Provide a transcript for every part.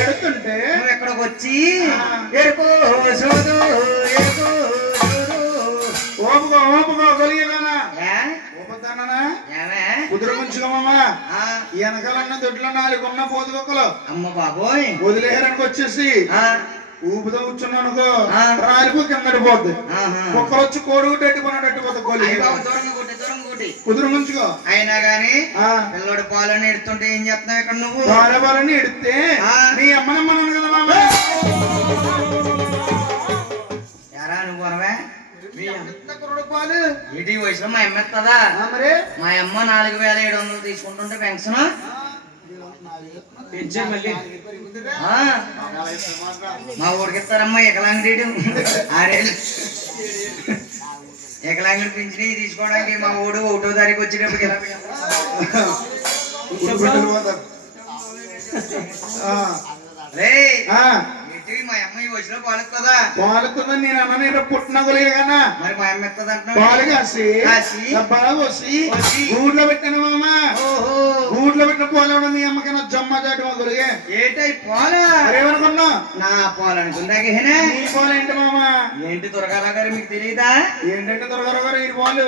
ఎడుతుంటే నువ్వు ఎక్కడికి వచ్చి ఎరుకో సోదు ఎరుకో ఓపుకో ఓపుకో గొలిగేదానా ఓపుతానా కుదురు ముంచుకోమమ్మా వెనకాలన్న దొడ్లో 4 ఉన్న పోతుకొక్కలు అమ్మ బాబోయ్ వదిలేయడానికి వచ్చేసి ఊపుతో కూర్చున్నావు అనుకో రాలిపో కిందటి పోద్ది కుక్కలు వచ్చి కోడుగుట్టు ఎట్టుకున్నట్టు పోతుంది గొలి కుదురు ముంచుకో అయినా గాని పిల్లడు పాలని ఎడుతుంటే ఏం చేస్తున్నావు ఇక్కడ నువ్వు పాలని ఎడితే నీ అమ్మనమ్మన్నాను కదా మామ ఎరా నువ్వు అనవే పాలు ఇటీ వయసులో మా అమ్మ ఎత్తదా మరి మా అమ్మ 4700 తీసుకుంటుంటే పెన్షన్ మా ఊరికి ఇస్తారమ్మా ఎకలాంగడీడు 6 ఏళ్ళు ఎకలాంగడి పింఛని తీసుకోవడానికి మా ఊడు 1వ తారీఖు వచ్చేటప్పుడు ఎలా మా అమ్మ ఈ వయసులో పాలుతుందా పాలుతుందని నేను అన్న పుట్టిన గొలిగేనా మరి మా అమ్మ ఎత్తదంటున్నా పాలు కాసి బాగా పోసి ఊర్లో పెట్టాను మామ ఊర్లో పెట్టిన పోలేవడం మీ అమ్మకైనా జమ్మ చాటు మా గొలిగే ఏటై పోలా ఏమనుకున్నా నా పోలు అనుకుందాకే నీ పోలు ఏంటి మామ ఏంటి దుర్గారావు గారు మీకు తెలియదా ఏంటంటే దుర్గారావు గారు ఈ పోలు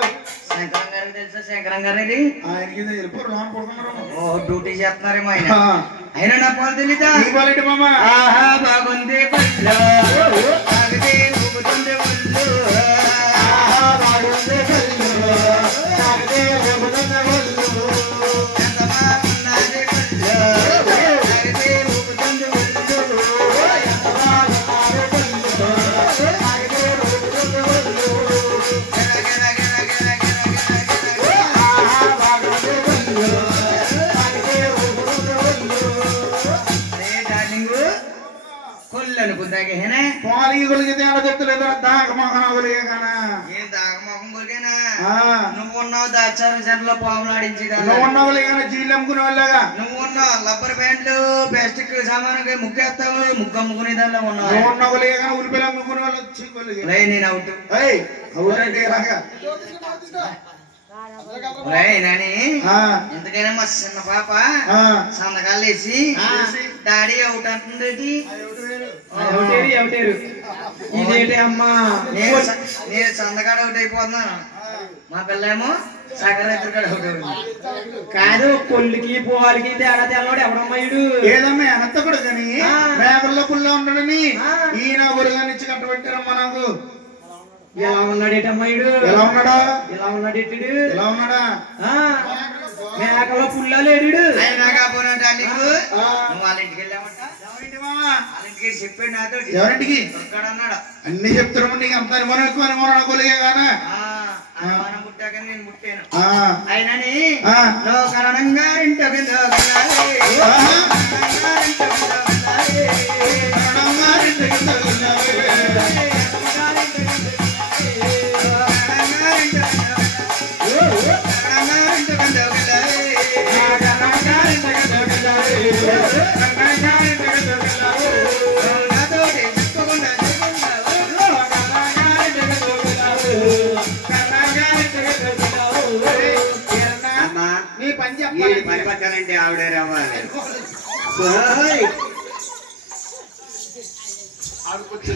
శంకరం గారికి తెలుసా శంకరం గారు ఇది ఆయనకి వెళ్ళిపోరు లోన్ పడుకున్నారు ఓ డ్యూటీ చేస్తున్నారేమో ఆయన అయినా నా పోలు తెలీదా నీ పోలు ఏంటి మామ ఆహా బాగుంది పళ్ళు తాగితే ఊగుతుంది ఒళ్ళు ఆహా బాగుంది పళ్ళు తాగితే ఊగుతుంది ఒళ్ళు ఎంత బాగున్నది పళ్ళు తాగితే ఊగుతుంది ఒళ్ళు ఎంత బాగున్నది పళ్ళు తాగితే ఊగుతుంది ఒళ్ళు గెర గెర గెర గెర గెర గెర ఆహా బాగుంది పళ్ళు తాగితే ఊగుతుంది ఒళ్ళు అరే డార్లింగ్ కొల్లు అనుకుందాకే పాలు గొలిగితే అలా చెప్తలేదు దాగమోహన గొలిగేగానా ఏం దాగమోహం కొలిగేనా నువ్వు ఉన్నావు దాచారు చెట్లో పాములు ఆడించేదా నువ్వు ఉన్న గొలిగానే జీలు అమ్ముకునే వాళ్ళగా నువ్వు ఉన్నావు రబ్బర్ ప్యాంట్లు ప్లాస్టిక్ సామాను ముగ్గేస్తావు ముగ్గు అమ్ముకునే దానిలో ఉన్నావు నువ్వు ఉన్న గొలిగానే ఉల్లిపాయలు అమ్ముకునే వాళ్ళు వచ్చి గొలిగే నేను అవుట్ అవునంటే ఇలాగా నాని ఎందుకైనా మా చిన్న పాప సంతకాలు వేసి డాడీ అవుట్ అంటుంది నేను సంతకాడ అవుట్ అయిపోతున్నాను మా పిల్లేమో సగర ఎదురుకాడ అవుట్ అవుతుంది కాదు కొల్లికి పోవాలికి తేడా తెల్లవాడు ఎవడమ్మాయుడు ఏదమ్మా ఎంత కూడా కానీ మేకల్లో పుల్ల ఉండడని ఈయన గురుగానిచ్చి కట్టబెట్టారమ్మా నాకు ఎలా ఉన్నాడేటమ్మాయుడు ఎలా ఉన్నాడా ఎలా ఉన్నాడేటుడు ఎలా ఉన్నాడా మేకలో పుల్లా లేడు అయినా కాపోయినా డార్లింగ్ నువ్వు వాళ్ళ ఇంటికి వెళ్ళామంట వాళ్ళ ఇంటికి చెప్పాడు నాతో ఎవరింటికి అన్నాడు అన్ని చెప్తున్నాము నీకు అంత అనుమానం ఎక్కువ అనుమానం కొలిగే గానా అనుమానం పుట్టాక నేను ముట్టాను అయినని కారణంగా ఇంటికి పని పట్టాలంటే ఆవిడే రావాలి ఆడుకొచ్చి